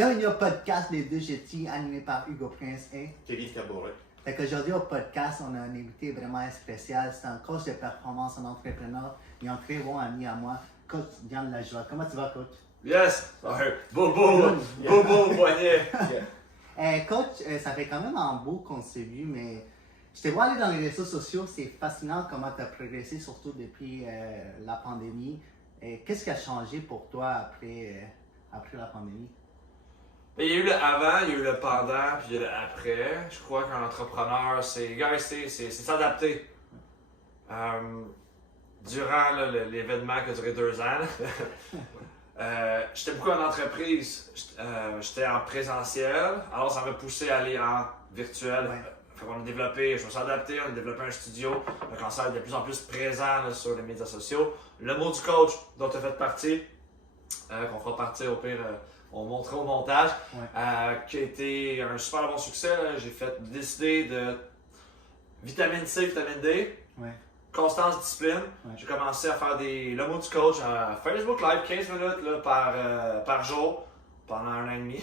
Bienvenue au podcast Les Deux Jetis, animé par Hugo Prince et Kevin Tabouret. Fait qu'aujourd'hui au podcast, on a un invité vraiment spécial. C'est un coach de performance, un entrepreneur et un très bon ami à moi, coach Diane Lajoie. Comment tu vas, coach? Yes! Bobo! Bobo au poignet! Coach, ça fait quand même un bout qu'on s'est vu, mais je te vois aller dans les réseaux sociaux. C'est fascinant comment tu as progressé, surtout depuis la pandémie. Qu'est-ce qui a changé pour toi après la pandémie? Il y a eu le avant, il y a eu le pendant, puis il y a le après. Je crois qu'un entrepreneur, c'est s'adapter. Durant l'événement qui a duré 2 ans, j'étais beaucoup en entreprise. J'étais en présentiel, alors ça m'a poussé à aller en virtuel. Ouais. On a développé, je me suis adapté, on a développé un studio. Donc on s'est de plus en plus présent là, sur les médias sociaux. Le mot du coach dont tu as fait partie, qu'on fera partir au pire. On montrera au montage, qui a été un super bon succès. J'ai décidé de vitamine C, vitamine D, constance, discipline. J'ai commencé à faire le mot du coach à Facebook Live, 15 minutes là, par jour, pendant 1 an et demi.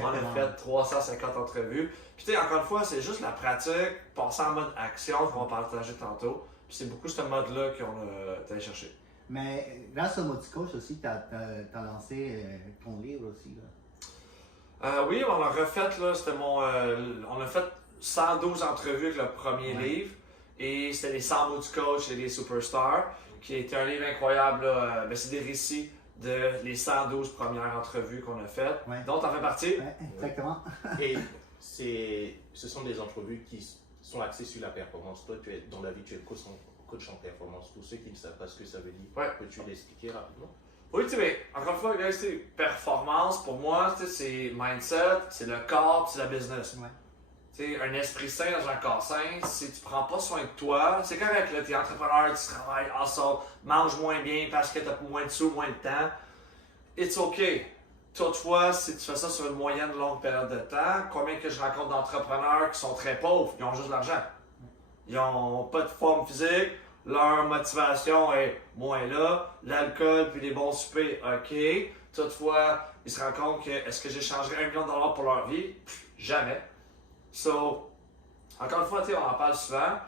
On a fait 350 entrevues. Puis encore une fois, c'est juste la pratique, passer en mode action, qu'on va partager tantôt. Puis c'est beaucoup ce mode-là qu'on a été chercher. Mais grâce au mot du coach aussi, tu as lancé ton livre aussi. Là. Oui, on a refait, là, c'était on a fait 112 entrevues avec le premier livre. Et c'était les 100 mots du coach et les superstars, qui était un livre incroyable. C'est des récits de les 112 premières entrevues qu'on a faites, dont tu en fais partie. Ouais, exactement. Et ce sont des entrevues qui sont axées sur la performance. Toi, dans la vie, tu es coach en performance. Pour ceux qui ne savent pas ce que ça veut dire, peux-tu l'expliquer rapidement? Oui, tu sais, encore une fois, performance, pour moi, c'est mindset, c'est le corps, c'est la business. Tu sais, un esprit sain dans un corps sain, si tu prends pas soin de toi, c'est correct, là, tu es entrepreneur, tu travailles, hustle, mange moins bien parce que tu as moins de sous, moins de temps. It's OK. Toutefois, si tu fais ça sur une moyenne longue période de temps, combien que je rencontre d'entrepreneurs qui sont très pauvres, ils ont juste de l'argent. Ils n'ont pas de forme physique, leur motivation est moins là, l'alcool puis les bons soupers, OK. Toutefois, ils se rendent compte que est-ce que j'échangerais $1 million pour leur vie? Jamais. So, encore une fois, on en parle souvent,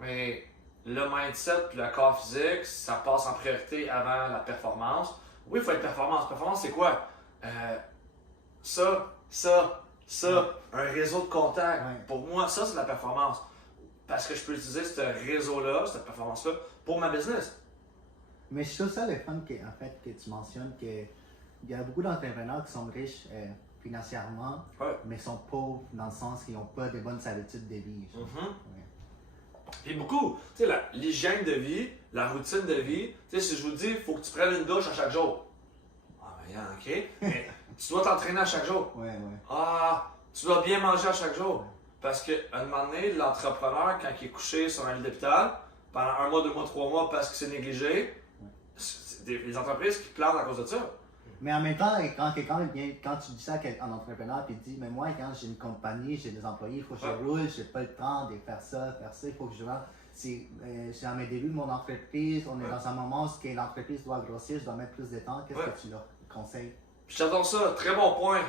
mais le mindset et le corps physique, ça passe en priorité avant la performance. Oui, il faut être performance. Performance, c'est quoi? Un réseau de contacts. Pour moi, ça, c'est la performance. Parce que je peux utiliser ce réseau-là, cette performance-là, pour ma business. Mais je trouve ça le fun que tu mentionnes qu'il y a beaucoup d'entrepreneurs qui sont riches financièrement, mais sont pauvres dans le sens qu'ils n'ont pas de bonnes habitudes de vie. Puis beaucoup, tu sais, l'hygiène de vie, la routine de vie, tu sais, si je vous dis, il faut que tu prennes une douche à chaque jour. Ah, ben, OK. Mais tu dois t'entraîner à chaque jour. Ah, tu dois bien manger à chaque jour. Parce qu'à un moment donné, l'entrepreneur, quand il est couché sur un lit d'hôpital, pendant 1 mois, 2 mois, 3 mois, parce qu'il s'est négligé, c'est des entreprises qui plantent à cause de ça. Mais en même temps, quand tu dis ça à un entrepreneur, puis tu dis, mais moi, quand j'ai une compagnie, j'ai des employés, il faut que je roule, j'ai pas le temps de faire ça, il faut que je vende. C'est dans mes débuts de mon entreprise, on est dans un moment où l'entreprise doit grossir, je dois mettre plus de temps. Qu'est-ce que tu leur conseilles? J'adore ça, très bon point.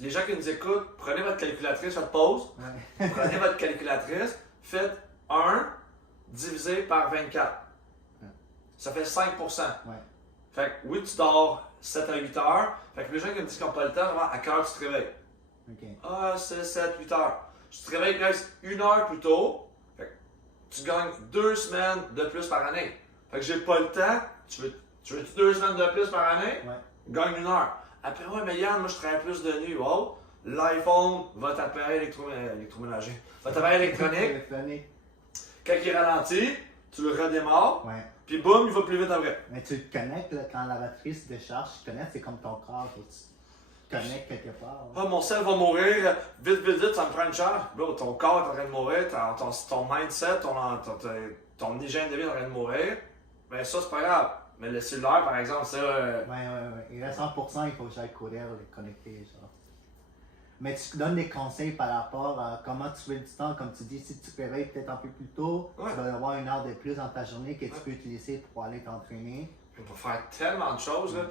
Les gens qui nous écoutent, prenez votre calculatrice, faites pause. Prenez votre calculatrice, faites 1 divisé par 24. Ça fait 5%. Fait que oui, tu dors 7 à 8 heures. Fait que les gens qui me disent qu'ils n'ont pas le temps, à quelle heure tu te réveilles? Ah, c'est 7, 8 heures. Tu te réveilles presque 1 heure plus tôt. Fait que tu gagnes 2 semaines de plus par année. Fait que j'ai pas le temps. Tu veux 2 semaines de plus par année? Gagne 1 heure. Après, mais Yann, moi je travaille plus de nuit. Wow. L'iPhone, votre appareil électroménager, votre appareil électronique, quand il ralentit, tu le redémarres, puis boum, il va plus vite après. Mais tu te connectes là, quand la batterie se décharge, tu te connectes, c'est comme ton corps, tu te connectes quelque part. Ah, mon cerveau va mourir, vite, ça me prend une charge. Bro, ton corps est en train de mourir, ton mindset, ton hygiène de vie est en train de mourir. Mais ça, c'est pas grave. Mais le cellulaire, par exemple, ça. Il reste 100%, il faut que j'aille courir, le connecter. Genre. Mais tu donnes des conseils par rapport à comment tu fais du temps. Comme tu dis, si tu te réveilles peut-être un peu plus tôt, tu vas avoir 1 heure de plus dans ta journée que tu peux utiliser pour aller t'entraîner. On peut faire tellement de choses. Là.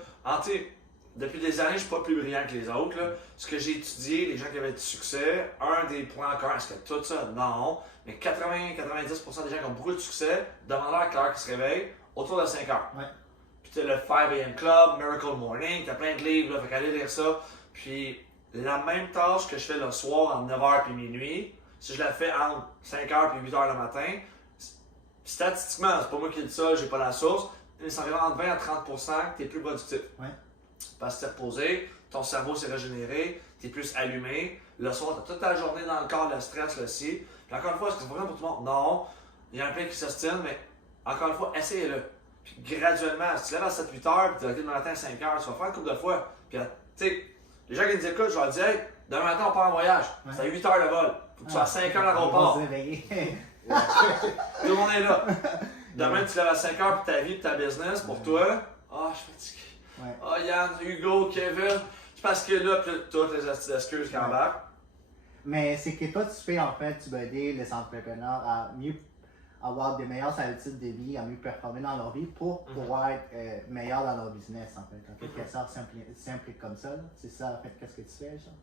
depuis des années, je suis pas plus brillant que les autres. Là. Ce que j'ai étudié, les gens qui avaient du succès, un des points encore, est-ce que tout ça? Non. Mais 80-90% des gens qui ont beaucoup de succès, demandent-leur à quelle heure qu'ils se réveillent, autour de 5 heures. Ouais. Puis t'as le 5 AM Club, Miracle Morning, t'as plein de livres, là, fait qu'allez lire ça. Puis la même tâche que je fais le soir entre 9h et minuit, si je la fais entre 5h et 8h le matin, statistiquement, c'est pas moi qui dis ça, j'ai pas la source, mais c'est environ entre 20 à 30% que t'es plus productif. Ouais. Parce que t'es reposé, ton cerveau s'est régénéré, t'es plus allumé. Le soir, t'as toute ta journée dans le corps, le stress, le ci. Puis encore une fois, est-ce que c'est vraiment pour tout le monde? Non. Il y en a plein qui s'ostinent, mais encore une fois, essayez-le. Puis graduellement, si tu lèves à 7-8 heures, puis tu vas le matin à 5 heures, tu vas faire une couple de fois. Puis tu sais, les gens qui nous écoutent, je leur dis, hey, demain matin, on part en voyage. Ouais. C'est à 8 heures le vol. Faut que tu sois à 5 heures à l'aéroport. Tout le monde est là. Demain, tu lèves à 5 heures pour ta vie, pour ta business, pour toi. Ah, je suis fatigué. Ouais. Ah, Yann, Hugo, Kevin. C'est parce que là, toutes les excuses qui embarquent. Mais c'est que toi, tu fais en fait, tu vas aider les entrepreneurs à mieux avoir des meilleures habitudes de vie, à mieux performer dans leur vie pour pouvoir être meilleurs dans leur business en fait. En quelque sorte, simple comme ça. C'est ça en fait, qu'est-ce que tu fais, genre?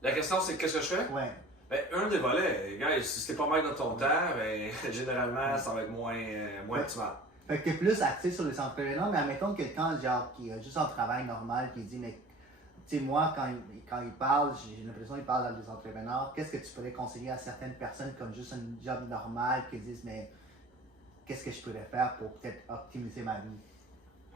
La question c'est qu'est-ce que je fais? Ouais. Ben, un des volets, gars, si t'es pas mal dans ton temps, ben, généralement, ça va être moins optimal. Fait que t'es plus axé sur les entrepreneurs, mais admettons quelqu'un genre qui a juste un travail normal, qui dit, mais tu sais, moi, quand il parle, j'ai l'impression qu'il parle à des entrepreneurs, qu'est-ce que tu pourrais conseiller à certaines personnes comme juste un job normal qui disent, mais qu'est-ce que je pourrais faire pour peut-être optimiser ma vie?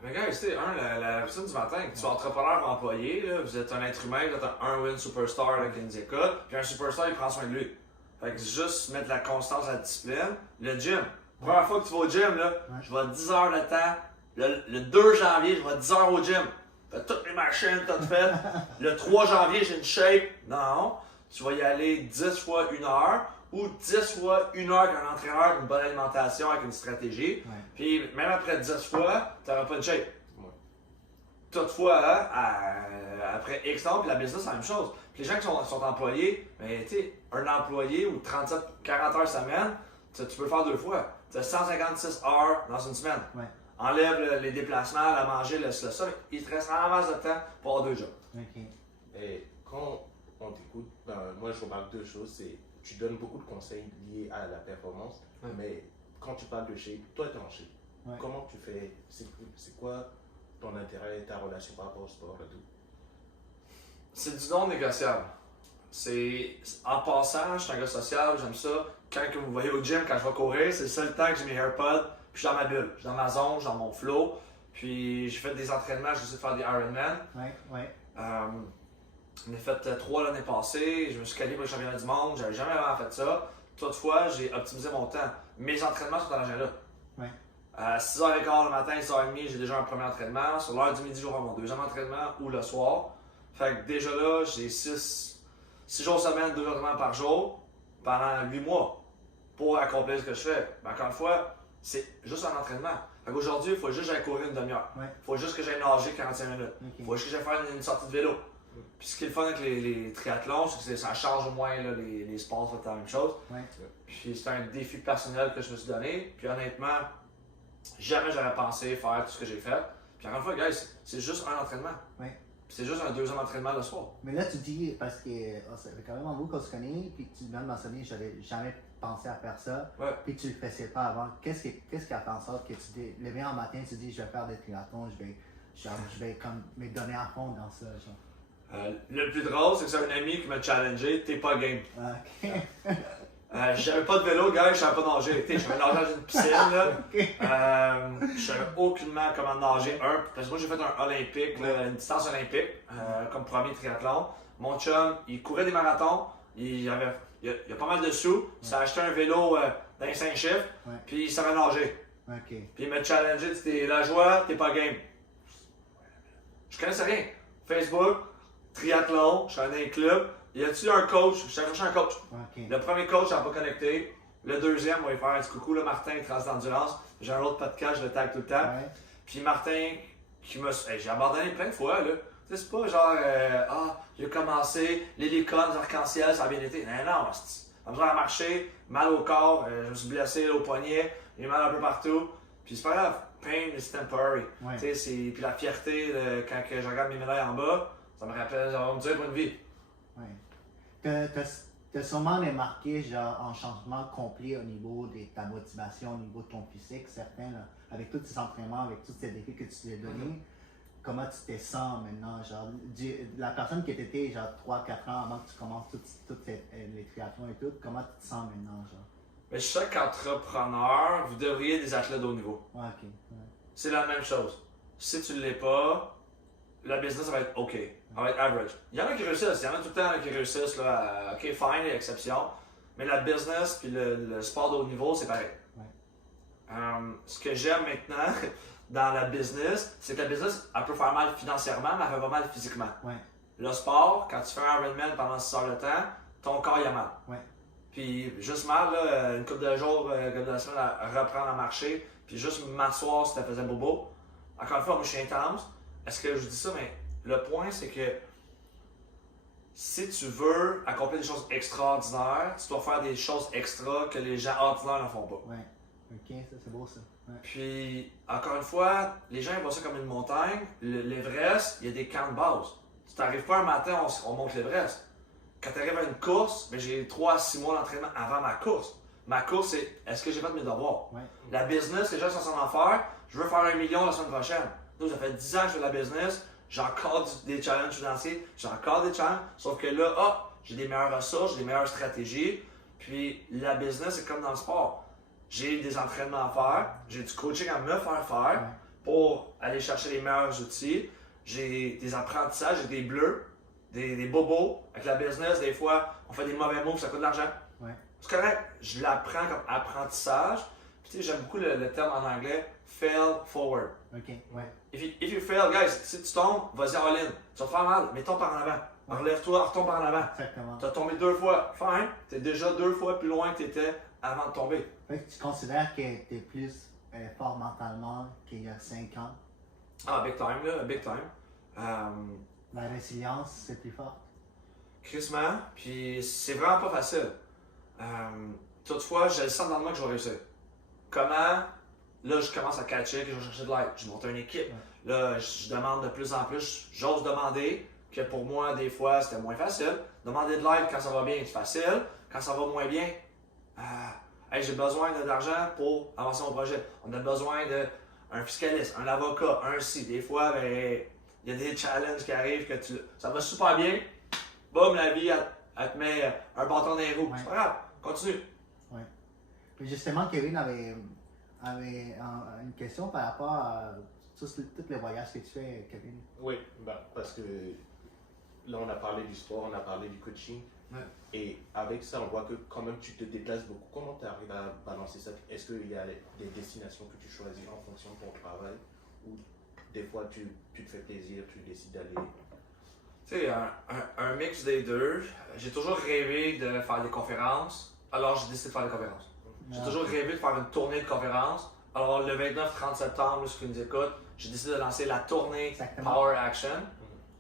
Mais gars, tu sais, la routine du matin, que tu sois entrepreneur ou employé, là, vous êtes un être humain, vous êtes un win superstar là, qui nous écoute, puis un superstar, il prend soin de lui. Fait que juste mettre de la constance, la discipline. Le gym. Première fois que tu vas au gym, là, je vais 10 heures de temps. Le 2 janvier, je vais 10 heures au gym. Fait toutes les machines, toutes faites. Le 3 janvier, j'ai une shape. Non, tu vas y aller 10 fois 1 heure ou 10 fois 1 heure qu'un entraîneur, une bonne alimentation avec une stratégie. Ouais. Puis même après 10 fois, tu n'auras pas de shape. Ouais. Toutefois, après X temps, puis la business, c'est la même chose. Puis les gens qui sont employés, mais tu sais, un employé ou 37-40 heures semaine, tu peux le faire 2 fois. Tu as 156 heures dans une semaine. Ouais. Enlève les déplacements, la manger, le ça, il te reste en masse de temps pour avoir 2 jobs. Okay. Et quand on t'écoute, moi je remarque 2 choses. C'est tu donnes beaucoup de conseils liés à la performance, mais quand tu parles de shape, toi tu es en shape. Ouais. Comment tu fais? C'est quoi ton intérêt, ta relation par rapport au sport et tout? C'est du non négociable. En passant, je suis un gars social, j'aime ça. Quand vous me voyez au gym, quand je vais courir, c'est le seul temps que j'ai mes AirPods. Puis je suis dans ma bulle, je suis dans ma zone, je suis dans mon flow. Puis j'ai fait des entraînements, j'ai essayé de faire des Ironman. J'en ai fait 3 l'année passée, je me suis qualifié pour le championnat du monde, j'avais jamais vraiment fait ça. Toutefois, j'ai optimisé mon temps. Mes entraînements sont dans l'agenda. À 6h15 le matin, 6h30, j'ai déjà un premier entraînement. Sur l'heure du midi, je vais faire mon 2e entraînement ou le soir. Fait que déjà là, j'ai 6 jours semaine, 2 entraînements par jour pendant 8 mois pour accomplir ce que je fais. Mais encore une fois, c'est juste un entraînement. Aujourd'hui, il faut juste que j'aille courir une demi-heure. Il faut juste que j'aille nager 45 minutes. Il faut juste que j'aille faire une sortie de vélo. Puis ce qui est le fun avec les triathlons, c'est que ça change au moins là, les sports, c'est la même chose. Puis c'est un défi personnel que je me suis donné. Puis honnêtement, jamais j'aurais pensé faire tout ce que j'ai fait. Puis encore une fois, guys, c'est juste un entraînement. Puis c'est juste un 2e entraînement le soir. Mais là, tu dis, parce que ça fait quand même un bout qu'on se connaît, puis tu viens de mentionner, j'avais jamais pensé à faire ça, puis tu le faisais pas avant. Qu'est-ce qui a fait en sorte que tu t'es levé en matin, tu dis, je vais faire des triathlons, je vais comme me donner à fond dans ça, genre. Le plus drôle, c'est que c'est un ami qui m'a challengé, t'es pas game. Ok. J'avais pas de vélo, gars, je savais pas nager. Je savais nager dans une piscine, là. Je savais aucunement comment nager. Parce que moi, j'ai fait un olympique, là, une distance olympique, comme premier triathlon. Mon chum, il courait des marathons, il a pas mal de sous, il s'est acheté un vélo dans les 5 chiffres, puis il savait nager. Puis il m'a challengé, t'es la joie, t'es pas game. Je connaissais rien. Facebook, triathlon, je suis allé dans un club. Y a-tu un coach? Je cherchais un coach. Le premier coach, je n'ai pas connecté. Le 2e, on va lui faire un petit coucou. Là, Martin, Trans d'endurance. J'ai un autre podcast, je le tag tout le temps. Puis Martin, qui m'a. J'ai abandonné plein de fois. Là. C'est pas genre, il a commencé, les licornes, arc-en-ciel, ça a bien été. Non, j'ai besoin de marcher, mal au corps, je me suis blessé là, au poignet, j'ai mal un peu partout. Puis c'est pas grave. pain is temporary. Ouais. Puis la fierté, quand que je regarde mes médailles en bas, ça me rappelle, ça va me dire pour une vie. Ouais. T'as sûrement remarqué genre, un changement complet au niveau de ta motivation, au niveau de ton physique, certain, là, avec tous ces entraînements, avec tous ces défis que tu t'es donnés. Comment tu te sens maintenant? Genre, la personne qui était genre 3-4 ans avant que tu commences toutes les triathlons et tout, comment tu te sens maintenant? Genre? Mais chaque entrepreneur, vous devriez être des athlètes de haut niveau. Ouais, ok. Ouais. C'est la même chose. Si tu ne l'es pas, la business va être OK. Elle va être average. Il y en a qui réussissent. Il y en a tout le temps qui réussissent. Là, OK, fine, il y a exception. Mais la business puis le sport de haut niveau, c'est pareil. Ouais. Ce que j'aime maintenant dans la business, c'est que la business, elle peut faire mal financièrement, mais elle fait pas mal physiquement. Ouais. Le sport, quand tu fais un Ironman pendant 6 heures de temps, ton corps il a mal. Ouais. Puis juste mal, là, une couple de jours, une couple de semaines à reprendre à marcher, puis juste m'asseoir si ça faisait bobo. Encore une fois, moi je suis intense. Est-ce que je dis ça? Mais le point, c'est que si tu veux accomplir des choses extraordinaires, tu dois faire des choses extra que les gens ordinaires ne font pas. Ouais. Ok, ça c'est beau ça. Ouais. Puis, encore une fois, les gens voient ça comme une montagne. L'Everest, il y a des camps de base. Tu n'arrives pas un matin, on monte l'Everest. Quand tu arrives à une course, ben, j'ai 3 à 6 mois d'entraînement avant ma course. Ma course, c'est est-ce que j'ai fait mes devoirs? Ouais. La business, les gens sont en faire. Je veux faire 1 million la semaine prochaine. Donc, ça fait 10 ans que je fais de la business. J'ai encore des challenges financiers. J'ai encore des challenges. Sauf que là, j'ai des meilleures ressources, j'ai des meilleures stratégies. Puis, la business, c'est comme dans le sport. J'ai des entraînements à faire. J'ai du coaching à me faire faire pour aller chercher les meilleurs outils. J'ai des apprentissages, j'ai des bleus, des bobos. Avec la business, des fois, on fait des mauvais moves, ça coûte de l'argent. Ouais. C'est correct, je l'apprends comme apprentissage. Puis, tu sais, j'aime beaucoup le terme en anglais, fail forward. Ok, ouais. If you fail, guys, si tu tombes, vas-y all in. Tu vas te faire mal, mais tombe par en avant. Relève-toi, retombe par en avant. Exactement. Tu as tombé 2 fois, fine. Tu es déjà 2 fois plus loin que tu étais avant de tomber. Fait que tu considères que tu es plus fort mentalement qu'il y a 5 ans? Ah, big time, là, big time. La résilience, c'est plus fort? Crissement, puis c'est vraiment pas facile. Toutefois, j'ai le sens dans le mois que je vais réussir. Comment? Là, je commence à catcher, que je vais chercher de l'aide. Je monte une équipe. Là, je demande de plus en plus. J'ose demander, que pour moi, des fois, c'était moins facile. Demander de l'aide quand ça va bien, c'est facile. Quand ça va moins bien, hey, j'ai besoin d'argent pour avancer mon projet. On a besoin d'un fiscaliste, un avocat, un ci. Des fois, ben, il y a des challenges qui arrivent que ça va super bien. Boum, la vie, elle te met un bâton dans les roues. Ouais. C'est pas grave, continue. Oui. Puis justement, Kevin avait une question par rapport à tous les voyages que tu fais, Kevin. Oui, parce que là, on a parlé du sport, on a parlé du coaching. Ouais. Et avec ça, on voit que quand même tu te déplaces beaucoup. Comment tu arrives à balancer ça? Est-ce qu'il y a des destinations que tu choisis en fonction de ton travail? Ou des fois, tu te fais plaisir, tu décides d'aller? Tu sais, un mix des deux. J'ai toujours rêvé de faire des conférences, alors j'ai décidé de faire des conférences. J'ai toujours rêvé de faire une tournée de conférences. Alors le 29-30 septembre, ceux qui nous écoutent, j'ai décidé de lancer la tournée Power Action.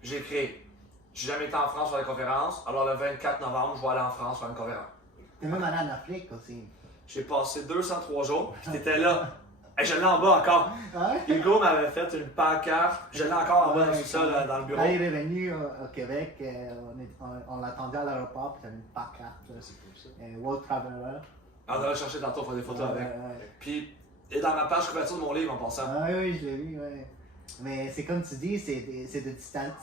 J'ai créé. J'ai jamais été en France faire des conférences, alors le 24 novembre, je vais aller en France faire une conférence. T'es même allé en Afrique aussi. J'ai passé 203 jours, puis t'étais là. Hey, je l'ai en bas encore. Ouais? Hugo m'avait fait une pancarte, je l'ai encore en bas dans tout ça, là, dans le bureau. Quand il est venu au Québec, on l'attendait à l'aéroport, puis il y avait une pancarte. C'est pour ça. World Traveler. On va chercher tantôt, faire des photos avec. Ouais. Puis, et dans ma page couverture de mon livre en passant. Ah oui, je l'ai vu, ouais. Mais c'est comme tu dis, c'est des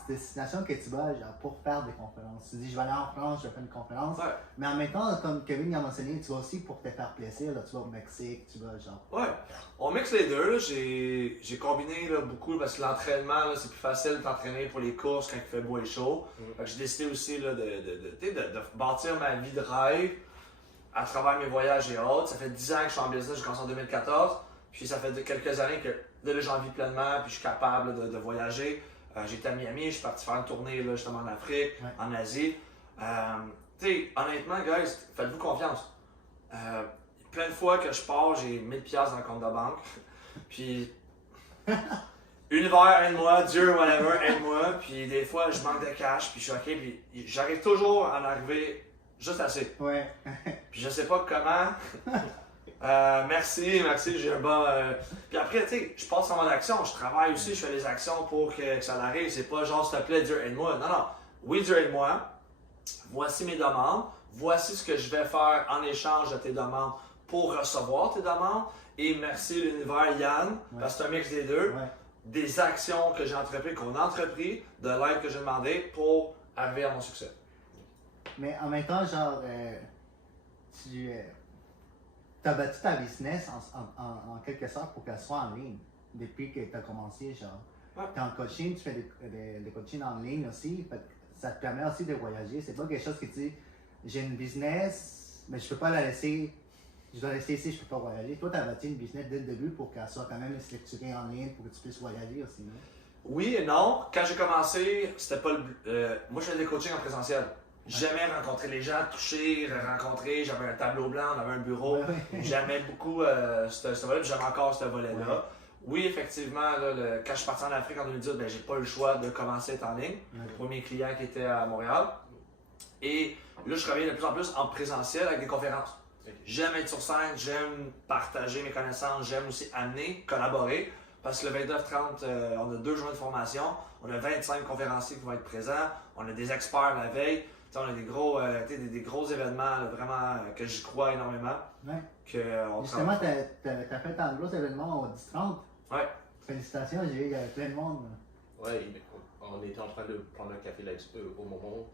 destinations que tu vas genre, pour faire des conférences. Tu dis, je vais aller en France, je vais faire une conférence. Ouais. Mais en même temps, comme Kevin a mentionné, tu vas aussi pour te faire plaisir. Là, tu vas au Mexique, tu vas genre. Ouais, on mixe les deux. Là. J'ai combiné là, beaucoup parce que l'entraînement, là, c'est plus facile de t'entraîner pour les courses quand il fait beau et chaud. Fait que j'ai décidé aussi là, de bâtir ma vie de rêve à travers mes voyages et autres. Ça fait 10 ans que je suis en business, j'ai commencé en 2014. Puis ça fait quelques années que là, j'en vis pleinement, puis je suis capable de voyager. J'étais à Miami, je suis parti faire une tournée là, justement en Afrique, en Asie. Tu sais, honnêtement, guys, faites-vous confiance. Plein de fois que je pars, j'ai 1000$ dans le compte de banque. Puis, univers, aide-moi, Dieu, whatever, aide-moi. Puis des fois, je manque de cash, puis je suis OK. Puis j'arrive toujours à en arriver juste assez. Ouais. Puis je sais pas comment. Merci, j'ai un bon. Puis après, tu sais, je passe en mode action, je travaille aussi, je fais les actions pour que ça arrive. C'est pas genre, s'il te plaît, Dieu aide-moi. Non, non. Oui, Dieu aide-moi. Voici mes demandes. Voici ce que je vais faire en échange de tes demandes pour recevoir tes demandes. Et merci l'univers, Yann, parce que c'est un mix des deux. Des actions que j'ai entreprises, qu'on a entrepris, de l'aide que j'ai demandé pour arriver à mon succès. Mais en même temps, genre, tu as bâti ta business en quelque sorte pour qu'elle soit en ligne depuis que tu as commencé, genre. Tu es en coaching, tu fais des coachings en ligne aussi, ça te permet aussi de voyager. C'est pas quelque chose que tu dis, j'ai une business, mais je peux pas la laisser, je dois rester ici, je peux pas voyager. Toi, tu as bâti une business dès le début pour qu'elle soit quand même structurée en ligne pour que tu puisses voyager aussi, non? Oui et non. Quand j'ai commencé, c'était pas le. Moi, je faisais des coachings en présentiel. J'aimais rencontrer les gens, toucher, rencontrer. J'avais un tableau blanc, on avait un bureau. J'aimais beaucoup ce volet, j'aime encore ce volet-là. Oui, effectivement, là, quand je suis parti en Afrique en 2018, ben, j'ai pas eu le choix de commencer à être en ligne pour mes clients qui étaient à Montréal. Et là, je travaille de plus en plus en présentiel avec des conférences. J'aime être sur scène, j'aime partager mes connaissances, j'aime aussi amener, collaborer. Parce que le 29-30, on a 2 journées de formation, on a 25 conférenciers qui vont être présents, on a des experts la veille, on a des gros événements là, vraiment que j'y crois énormément. Justement, tu as fait un gros événement au 10-30. Félicitations, j'ai vu qu'il y avait plein de monde. On était en train de prendre un café là, au moment où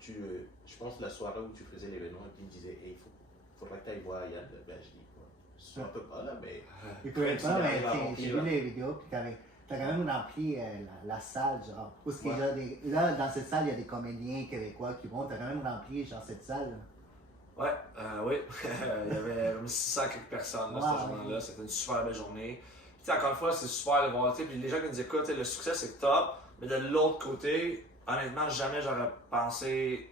je pense la soirée où tu faisais l'événement, tu me disais, il faudrait que tu ailles voir Yann. Je ne peux pas là, mais. Il pouvait pas, mais j'ai vu les vidéos, puis tu as quand même rempli la salle, genre. Là, dans cette salle, il y a des comédiens québécois qui vont, tu as quand même rempli, genre, cette salle. Oui. Il y avait comme 600 quelques personnes là, cette journée-là. C'était une super belle journée. Puis, encore une fois, c'est super de voir. Puis les gens qui nous écoutent, le succès c'est top, mais de l'autre côté, honnêtement, jamais j'aurais pensé.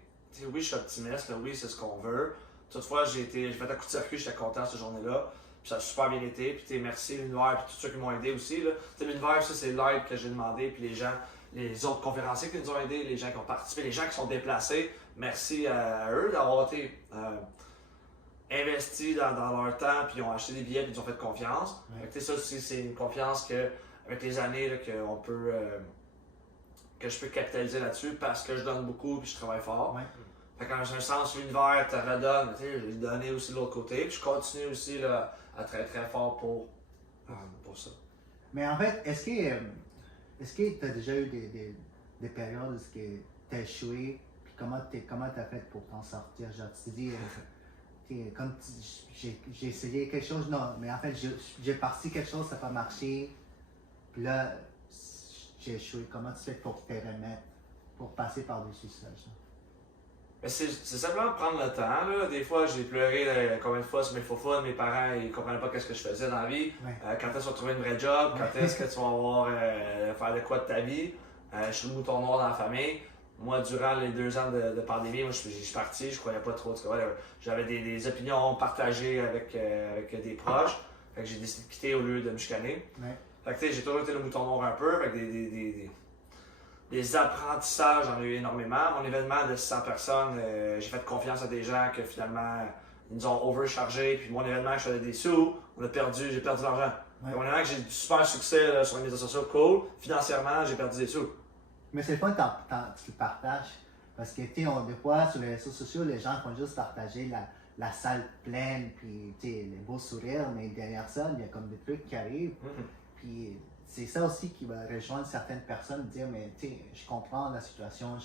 Oui, je suis optimiste, là, oui, c'est ce qu'on veut. Toutefois, j'ai fait un coup de circuit, j'étais content cette journée-là. Puis ça a super bien été. Puis merci l'univers et tous ceux qui m'ont aidé aussi. L'univers, ça c'est l'aide que j'ai demandé. Puis les gens, les autres conférenciers qui nous ont aidés, les gens qui ont participé, les gens qui sont déplacés, merci à eux d'avoir été investis dans leur temps, puis ils ont acheté des billets, puis ils ont fait confiance. Ça aussi, c'est une confiance que, avec les années, là, que je peux capitaliser là-dessus parce que je donne beaucoup et je travaille fort. Fait qu'en un sens, l'univers te redonne, j'ai donné aussi de l'autre côté, puis je continue aussi là, à très très fort pour ça. Mais en fait, est-ce que tu as déjà eu des périodes où tu as échoué, puis comment tu as fait pour t'en sortir? Genre, tu te dis, j'ai essayé quelque chose, non, mais en fait, j'ai parti quelque chose, ça n'a pas marché, puis là, j'ai échoué. Comment tu fais pour te remettre, pour passer par-dessus ça? C'est simplement prendre le temps. Là. Des fois, j'ai pleuré combien de fois sur mes faux-fun. Mes parents ils comprenaient pas ce que je faisais dans la vie. Quand est-ce que tu vas trouver une vraie job? Quand est-ce que tu vas avoir faire de quoi de ta vie? Je suis le mouton noir dans la famille. Moi, durant les 2 ans de pandémie, moi, je suis parti. Je croyais pas trop. J'avais des opinions partagées avec des proches. Fait que j'ai décidé de quitter au lieu de me chicaner. Fait que j'ai toujours été le mouton noir un peu. Fait que des apprentissages, j'en ai eu énormément. Mon événement de 600 personnes, j'ai fait confiance à des gens que finalement, ils nous ont overchargé. Puis mon événement, je faisais des sous, j'ai perdu l'argent. Mon événement, j'ai du super succès là, sur les médias sociaux, cool. Financièrement, j'ai perdu des sous. Mais c'est fun que tu le partages. Parce que, des fois, sur les réseaux sociaux, les gens font juste partager la salle pleine, puis, les beaux sourires, mais derrière ça, il y a comme des trucs qui arrivent. Puis, c'est ça aussi qui va rejoindre certaines personnes, dire, mais je comprends la situation,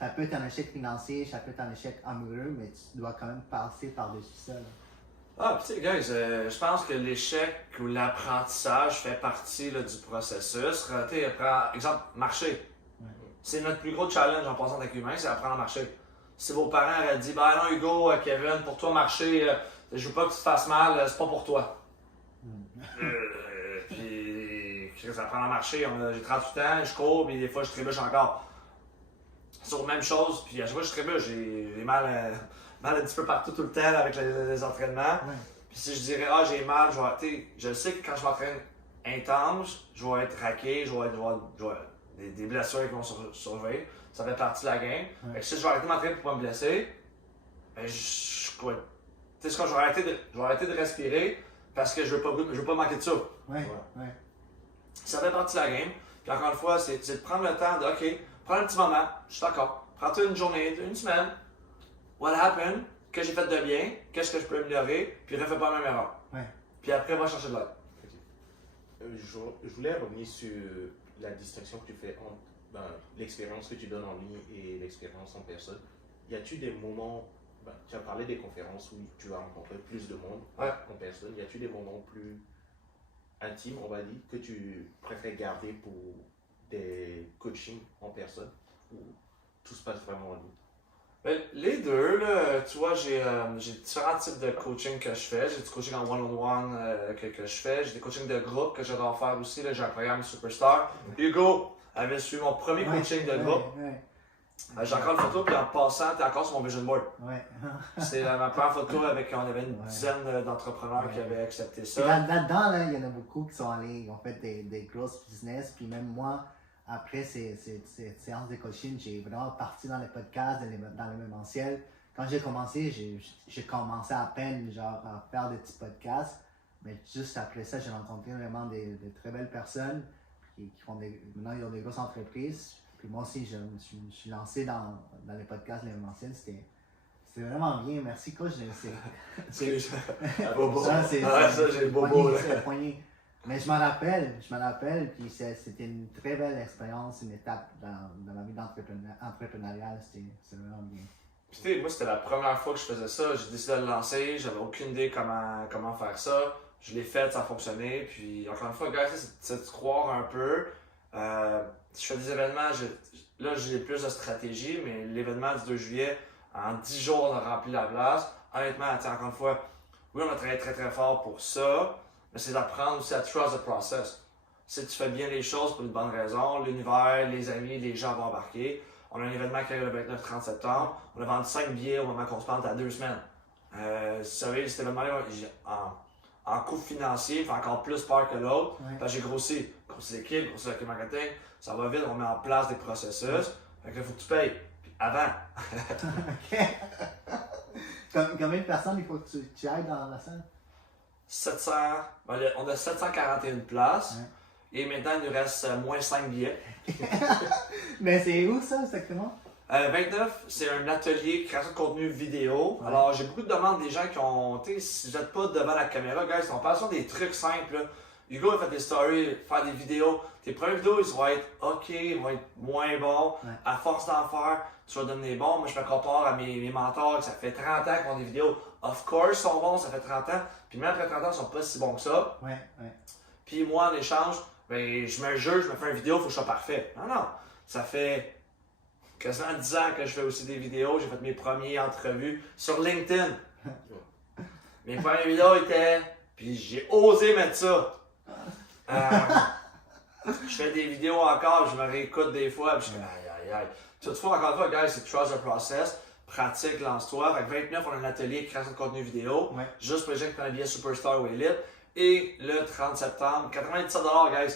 ça peut être un échec financier, ça peut être un échec amoureux, mais tu dois quand même passer par-dessus ça. Puis guys, je pense que l'échec ou l'apprentissage fait partie là, du processus. Prends exemple, marcher. C'est notre plus gros challenge en passant avec l'humain, c'est apprendre à marcher. Si vos parents auraient dit, ben non Hugo, Kevin, pour toi marcher, je veux pas que tu te fasses mal, c'est pas pour toi. Ça apprend à marcher, j'ai 38 ans, je cours, puis des fois je trébuche encore. C'est la même chose, puis à chaque fois que je trébuche, j'ai mal un petit peu partout tout le temps avec les entraînements. Puis si je dirais, j'ai mal, je sais que quand je m'entraîne intense, je vais être raqué, je vais avoir des blessures qui vont surveiller. Ça fait partie de la game. Fait que si je vais arrêter de m'entraîner pour pas me blesser, ben, je Tu sais, je vais arrêter de respirer parce que je veux pas manquer de souffle. Ouais. Ça fait partie de la game. Puis encore une fois, c'est de prendre le temps de, OK, prends un petit moment, je suis d'accord. Prends-toi une journée, une semaine. What happened? Que j'ai fait de bien? Qu'est-ce que je peux améliorer? Puis refais pas la même erreur. Ouais. Puis après, va chercher de l'aide. Okay. Je voulais revenir sur la distinction que tu fais entre l'expérience que tu donnes en ligne et l'expérience en personne. Y a-tu des moments, tu as parlé des conférences où tu as rencontré plus de monde en personne, y a-tu des moments plus intimes, on va dire, que tu préfères garder pour des coachings en personne ou tout se passe vraiment en ligne? Ben, les deux, là, tu vois, j'ai différents types de coaching que je fais. J'ai du coaching en one-on-one que je fais. J'ai des coachings de groupe que j'adore faire aussi. J'ai un programme Superstar. Hugo avait suivi mon premier coaching de groupe. J'ai encore une photo, puis en passant, t'es encore sur mon vision board. C'est ma première photo avec, on avait une dizaine d'entrepreneurs qui avaient accepté ça. Là-dedans, il y en a beaucoup qui sont allés, qui ont fait des grosses business, puis même moi, après ces séances de coaching, j'ai vraiment parti dans les podcasts, dans l'événementiel. Quand j'ai commencé, j'ai commencé à peine genre, à faire des petits podcasts, mais juste après ça, j'ai rencontré vraiment des très belles personnes qui font maintenant ils ont des grosses entreprises. Puis moi aussi, je me suis lancé dans les podcasts l'événementiel. C'était vraiment bien. Merci, coach. C'est bobo. Ça, j'ai le bobo. Mais je m'en rappelle, puis c'était une très belle expérience, une étape dans ma vie entrepreneuriale. C'était vraiment bien. Puis tu sais, moi, c'était la première fois que je faisais ça. J'ai décidé de le lancer. J'avais aucune idée comment faire ça. Je l'ai fait, ça a fonctionné. Puis encore une fois, guys, c'est de croire un peu. Je fais des événements, là j'ai plus de stratégie, mais l'événement du 2 juillet, en 10 jours, on a rempli la place. Honnêtement, encore une fois, oui, on a travaillé très très fort pour ça, mais c'est d'apprendre aussi à trust the process. Si tu fais bien les choses pour une bonne raison, l'univers, les amis, les gens vont embarquer. On a un événement qui arrive le 29-30 septembre, on a vendu 5 billets au moment qu'on se parle à 2 semaines. Vous savez, cet événement-là, en coût financier, il fait encore plus peur que l'autre. J'ai grossi l'équipe, grossi l'équipe marketing, ça va vite, on met en place des processus. Fait que là, il faut que tu payes. Puis avant. Combien de personnes il faut que tu ailles dans la salle? 700. On a 741 places. Et maintenant, il nous reste moins 5 billets. Mais c'est où ça exactement? 29, c'est un atelier création de contenu vidéo. Alors, j'ai beaucoup de demandes des gens qui ont, tu sais, si vous n'êtes pas devant la caméra, guys, on parle sur des trucs simples. Là. Hugo a fait des stories, faire des vidéos. Tes premières vidéos, ils vont être OK, ils vont être moins bons. À force d'en faire, tu vas devenir bon. Moi, je me compare à mes mentors, que ça fait 30 ans qu'ils ont des vidéos. Of course, ils sont bons, ça fait 30 ans. Puis même après 30 ans, ils sont pas si bons que ça. Puis moi, en échange, ben, je me juge, je me fais une vidéo, il faut que je sois parfait. Non, ça fait quasiment 10 ans que je fais aussi des vidéos. J'ai fait mes premières entrevues sur LinkedIn. Mes premières vidéos étaient... Puis j'ai osé mettre ça. Je fais des vidéos encore, je me réécoute des fois, puis je suis aïe. Toutefois, encore une fois, guys, c'est trust the process. Pratique, lance-toi. Fait que 29, on a un atelier de création de contenu vidéo. Juste pour les gens qui prennent un billet Superstar ou Elite. Et le 30 septembre, 97 $, guys.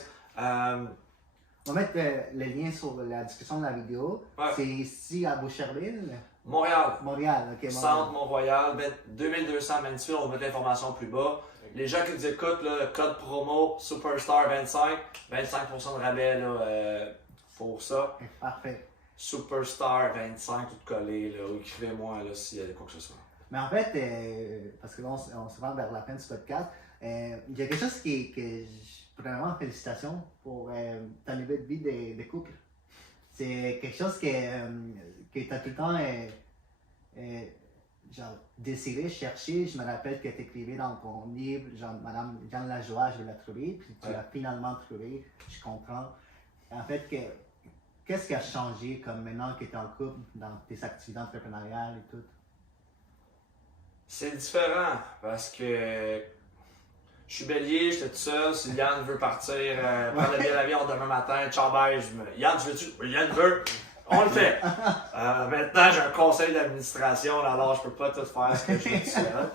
On va mettre le lien sur la description de la vidéo. C'est ici à Boucherville? Montréal, ok. Centre Mont-Royal, 2200 Mansfield, on va mettre l'information plus bas. Les gens qui nous écoutent, là, code promo Superstar25, 25% de rabais là, pour ça. Parfait. Superstar25, tout collé, là, ou écrivez-moi là, s'il y a quoi que ce soit. Mais en fait, parce que là, on se rend vers la fin de ce podcast, il y a quelque chose que premièrement, félicitations pour ton niveau de vie des couples. C'est quelque chose que tu as tout le temps genre, désiré, cherché. Je me rappelle que tu écrivais dans ton livre, genre, Madame Jeanne Lajoie, je vais la trouver, puis tu l'as finalement trouvé, je comprends. En fait, qu'est-ce qui a changé comme maintenant que tu es en couple dans tes activités entrepreneuriales et tout? C'est différent parce que je suis bélier, j'étais tout seul. Si Yann veut partir, prendre le billet d'avion demain matin, ciao bye, Yann, tu veux-tu? Yann veut, on le fait. Maintenant, j'ai un conseil d'administration, alors je peux pas tout faire ce que je veux tout seul.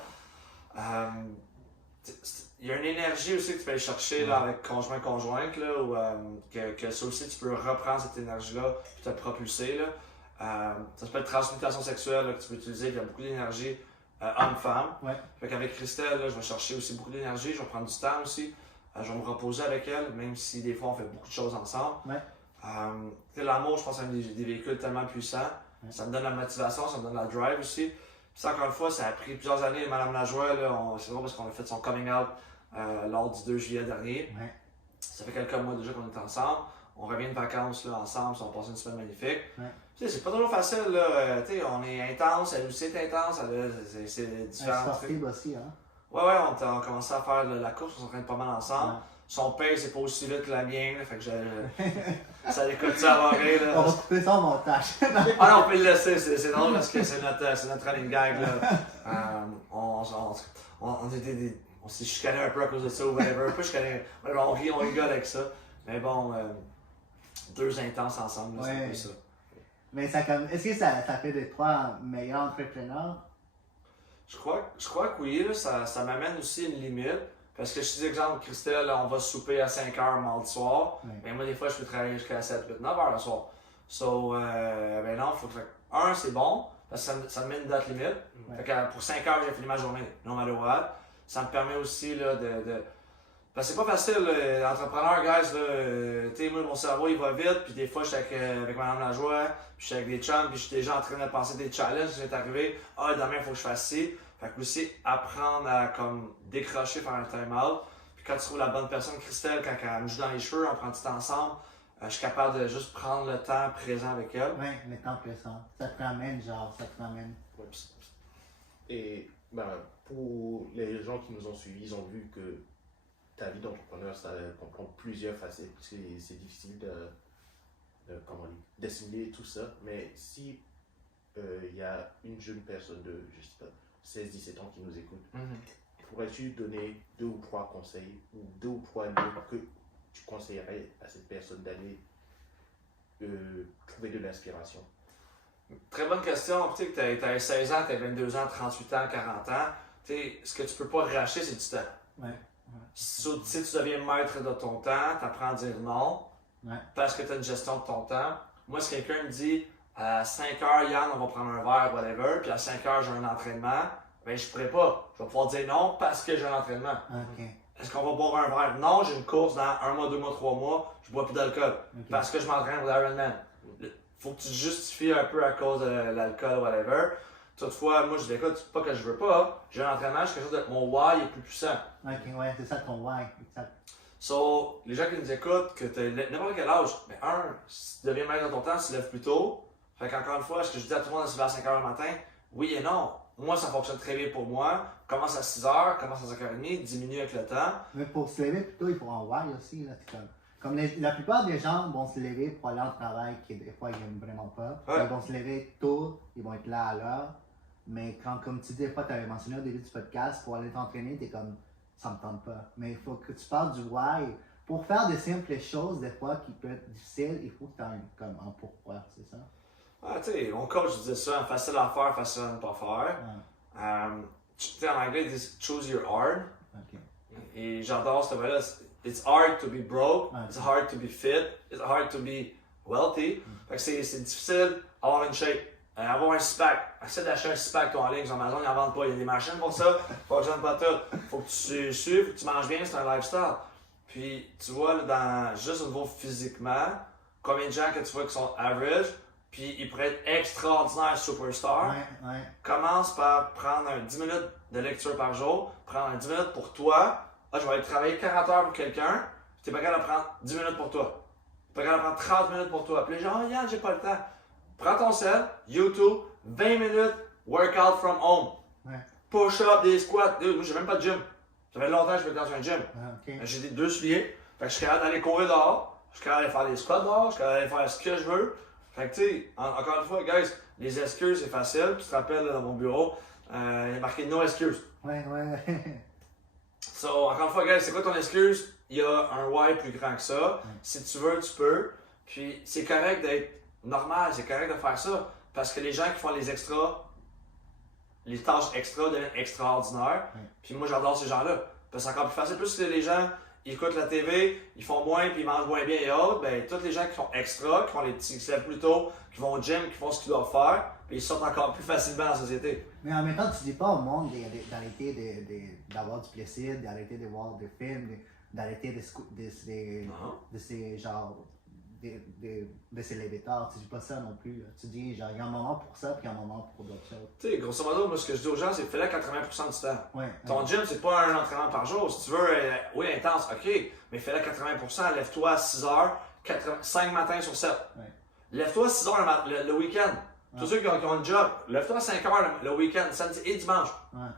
Il y a une énergie aussi que tu peux aller chercher là, avec conjoint-conjointe, que ça aussi, tu peux reprendre cette énergie-là et te propulser. Là. Ça peut être transmutation sexuelle là, que tu peux utiliser, il y a beaucoup d'énergie homme-femme. Ouais. Fait qu'avec Christelle, là, je vais chercher aussi beaucoup d'énergie, je vais prendre du temps aussi. Je vais me reposer avec elle, même si des fois on fait beaucoup de choses ensemble. Ouais. L'amour, je pense, c'est un des véhicules tellement puissants. Ouais. Ça me donne la motivation, ça me donne la drive aussi. Puis ça, encore une fois, ça a pris plusieurs années. Madame Lajoie, c'est drôle parce qu'on a fait son coming out lors du 2 juillet dernier. Ouais. Ça fait quelques mois déjà qu'on est ensemble. On revient de vacances là, ensemble, on passe une semaine magnifique. Ouais. C'est pas toujours facile, là. On est intense, elle aussi est intense, c'est différent. Sportive aussi, hein? Ouais, on a commencé à faire la course, on s'entraîne pas mal ensemble. Ouais. Son pace c'est pas aussi vite que la mienne, là, fait que ça l'écoute ça avant rien. On va couper ça en montage. Ah non, on peut le laisser, c'est drôle parce que c'est notre running gag. Là. On s'est chicané un peu à cause de ça ou whatever. Pas chicané, on rit, on rigole avec ça. Mais bon, 2 intenses ensemble, là, c'est un peu ça. Mais est-ce que ça fait de toi un meilleur entrepreneur? Je crois que oui, là, ça m'amène aussi une limite. Parce que je te dis, exemple, Christelle, on va souper à 5h mardi soir. Oui. Mais moi, des fois, je peux travailler jusqu'à 7, 8, 9h le soir. Ben non, faut que. C'est bon, parce que ça me met une date limite. Oui. Fait que pour 5h, j'ai fini ma journée, no matter what. Ça me permet aussi là, parce que c'est pas facile, entrepreneur, guys, là, tu sais, moi, mon cerveau, il va vite, puis des fois, je suis avec Madame Lajoie, puis je suis avec des chums, puis je suis déjà en train de penser des challenges qui sont arrivés. Demain, il faut que je fasse ci. Fait que aussi, apprendre à comme décrocher, faire un time-out. Puis quand tu trouves la bonne personne, Christelle, quand elle me joue dans les cheveux, on prend du temps ensemble, je suis capable de juste prendre le temps présent avec elle. Oui, le temps présent. Ça te ramène, ça te ramène. Ouais. Et pour les gens qui nous ont suivis, ils ont vu que ta vie d'entrepreneur, ça comprend plusieurs facettes. C'est difficile d'assimiler tout ça. Mais si il y a une jeune personne de, je sais pas, 16-17 ans qui nous écoute, pourrais-tu donner 2 ou 3 conseils ou 2 ou 3 livres que tu conseillerais à cette personne d'aller trouver de l'inspiration? Très bonne question. Tu sais, que tu as 16 ans, tu as 22 ans, 38 ans, 40 ans. Tu sais, ce que tu peux pas racheter, c'est du temps. Ouais. Si tu deviens maître de ton temps, tu apprends à dire non parce que tu as une gestion de ton temps. Moi, si quelqu'un me dit à 5h, Yann, on va prendre un verre, whatever, puis à 5h, j'ai un entraînement, ben je pourrais pas. Je vais pouvoir dire non parce que j'ai un entraînement. Okay. Est-ce qu'on va boire un verre? Non, j'ai une course dans 1 mois, 2 mois, 3 mois, je bois plus d'alcool parce que je m'entraîne pour l'Ironman. Faut que tu te justifies un peu à cause de l'alcool, whatever. Toutefois, moi, je dis, écoute, c'est pas que je veux pas, j'ai un entraînement, j'ai quelque chose de. Mon why est plus puissant. Ok, ouais, c'est ça ton why. Exact. So, les gens qui nous écoutent, que tu as n'importe quel âge, mais si tu deviens maître de ton temps, tu te lèves plus tôt. Fait qu'encore une fois, ce que je dis à tout le monde de se lever à 5h le matin, oui et non. Moi, ça fonctionne très bien pour moi. Commence à 6h, commence à 5h30, diminue avec le temps. Mais pour se lever plus tôt, il faut un why aussi. Là, comme la plupart des gens vont se lever pour aller au travail, qui des fois ils n'aiment vraiment pas. Ils vont se lever tôt, ils vont être là à l'heure. Mais quand, comme tu dis, des fois, tu avais mentionné au début du podcast, pour aller t'entraîner, tu es comme, ça me tente pas. Mais il faut que tu parles du why. Pour faire des simples choses, des fois, qui peuvent être difficiles, il faut que tu aies comme un pourquoi, c'est ça? Tu sais, mon coach disait ça, facile à faire, facile à ne pas faire. Tu sais, en anglais, ils disent choose your hard. Okay. Et j'adore ce mot-là. It's hard to be broke, it's hard to be fit, it's hard to be wealthy. Fait que c'est difficile d'avoir une shape. Avoir un SPAC. Essaie d'acheter un SPAC toi en ligne sur Amazon, ils n'en vendent pas. Il y a des machines pour ça. Faut que j'en pas tout. Faut que tu suives, faut que tu manges bien, c'est un lifestyle. Puis tu vois, là, juste au niveau physiquement, combien de gens que tu vois qui sont average, puis ils pourraient être extraordinaires superstars. Commence par prendre 10 minutes de lecture par jour, prendre 10 minutes pour toi. Je vais aller travailler 40 heures pour quelqu'un, puis tu n'es pas capable de prendre 10 minutes pour toi. Tu n'es pas capable de prendre 30 minutes pour toi. Puis les gens, Yann, j'ai pas le temps. Prends ton sel, YouTube, 20 minutes, workout from home. Push-up, des squats. Moi, j'ai même pas de gym. Ça fait longtemps que je vais dans un gym. J'ai 2 souliers. Fait que je suis capable d'aller courir dehors. Je suis capable d'aller faire des squats dehors. Je suis capable d'aller faire ce que je veux. Fait que tu sais, encore une fois, guys, les excuses, c'est facile. Tu te rappelles, là, dans mon bureau, il y a marqué no excuse. So, encore une fois, guys, c'est quoi ton excuse? Il y a un why plus grand que ça. Si tu veux, tu peux. Puis c'est correct d'être normal, c'est correct de faire ça. Parce que les gens qui font les extras, les tâches extra deviennent extraordinaires. Puis moi, j'adore ces gens-là. Parce que c'est encore plus facile. Plus que les gens, ils écoutent la TV, ils font moins puis ils mangent moins bien et autres, ben tous les gens qui font extra, qui font les petits qui se lèvent plus tôt, qui vont au gym, qui font ce qu'ils doivent faire, puis ils sortent encore plus facilement dans la société. Mais en même temps, tu dis pas au monde d'arrêter d'avoir du plaisir, d'arrêter de voir des films, d'arrêter de ces genre de se lever tard. Tu dis pas ça non plus. Tu dis genre il y a un moment pour ça puis il y a un moment pour d'autres choses. Tu sais, grosso modo, moi ce que je dis aux gens, c'est fais-le 80% du temps. Ouais, Ton gym, c'est pas un entraînement par jour. Si tu veux, oui, intense, ok, mais fais-le 80%, lève-toi à 6 heures, 5 matins sur 7. Ouais. Lève-toi à 6 heures le week-end. Tous ceux qui ont un job, lève-toi à 5 heures le week-end, samedi et dimanche. Ouais.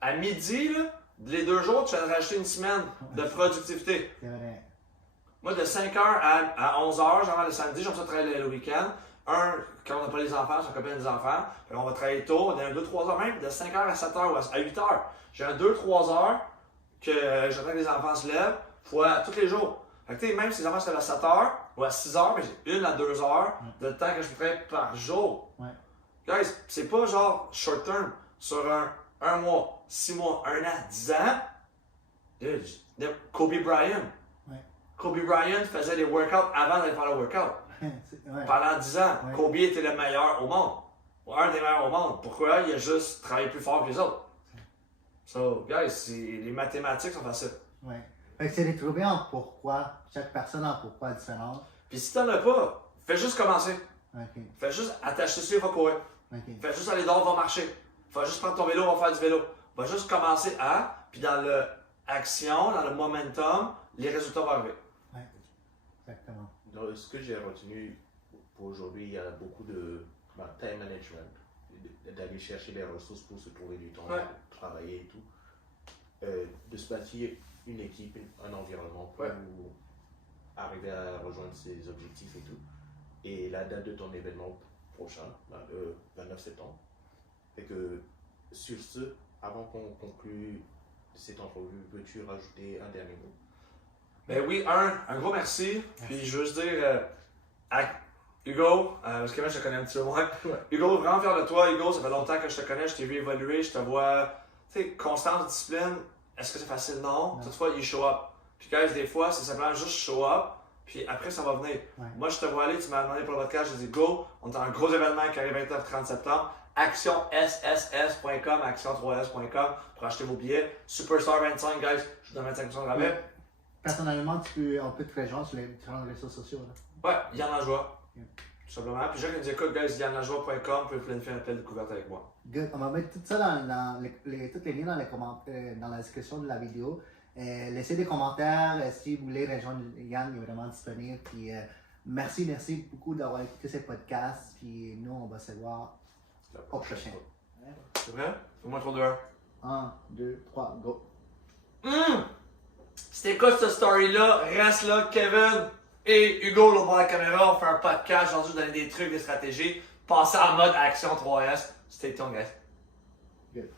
À midi, là, les 2 jours, tu vas te rajouter une semaine de productivité. C'est vrai. Moi, de 5h à 11h, genre le samedi, j'aime ça travailler le week-end. Quand on n'a pas les enfants, j'ai un copain des enfants, puis on va travailler tôt, on a un 2-3 heures, même de 5h à 7h ou à 8h. J'ai un 2-3 heures que j'attends que les enfants se lèvent, fois tous les jours. Fait que même si les enfants se lèvent à 7h ou à 6h, mais j'ai 1 à 2 heures de temps que je travaille par jour. Ouais. Guys, c'est pas genre short term, sur un mois, 6 mois, 1 an, 10 ans. Kobe Bryant. Kobe Bryant faisait des workouts avant d'aller faire le workout. Ouais. Pendant 10 ans, Ouais. Kobe était le meilleur au monde. Ou un des meilleurs au monde. Pourquoi? Il a juste travaillé plus fort que les autres. So, guys, les mathématiques sont faciles. Ouais. Fait que c'est de trouver un pourquoi. Chaque personne a un pourquoi différent. Puis si t'en as pas, fais juste commencer. Ok. Fais juste attacher dessus, va courir. Ok. Fais juste aller dehors, va marcher. Fais juste prendre ton vélo, va faire du vélo. Va juste commencer puis dans l'action, dans le momentum, les résultats vont arriver. Exactement. Donc, ce que j'ai retenu pour aujourd'hui, il y a beaucoup de time management, d'aller chercher les ressources pour se trouver du temps, de travailler et tout. De se bâtir une équipe, un environnement pour arriver à rejoindre ses objectifs et tout. Et la date de ton événement prochain, le 29 septembre. Et que sur ce, avant qu'on conclue cette entrevue, peux-tu rajouter un dernier mot? Ben oui, un gros merci. Puis je veux juste dire à Hugo, parce que moi je te connais un petit peu moins. Hugo, vraiment fier de toi. Hugo, ça fait longtemps que je te connais, je t'ai vu évoluer, je te vois, tu sais, constance, discipline. Est-ce que c'est facile? Non. Toutefois, il show up. Puis guys, des fois, c'est simplement juste show up, puis après ça va venir. Moi, je te vois aller, tu m'as demandé pour le podcast, je dis go, on a un gros événement qui arrive le 29-30 septembre. ActionSSS.com, action3s.com pour acheter vos billets. Superstar 25, guys, je vous donne 25% de rabais. Personnellement, on peut te rejoindre sur les différents réseaux sociaux. Là. Ouais, Yann Lajoie. Tout simplement. Puis, je dis écoute, guys, yannlajoie.com, vous pouvez planifier un appel découverte avec moi. Good. On va mettre tout ça dans tous les liens dans les commentaires, dans la description de la vidéo. Laissez des commentaires si vous voulez rejoindre Yann, il est vraiment disponible. Puis, merci beaucoup d'avoir écouté ce podcast. Puis, nous, on va se voir au prochain. C'est vrai? Fais-moi trop de 1. 1, 2, 3, go. Si t'écoutes cette story-là, reste là, Kevin et Hugo, là, bas de la caméra, on fait un podcast, aujourd'hui, je donne des trucs, des stratégies. Passez en mode action 3S. Stay tuned, guys. Good.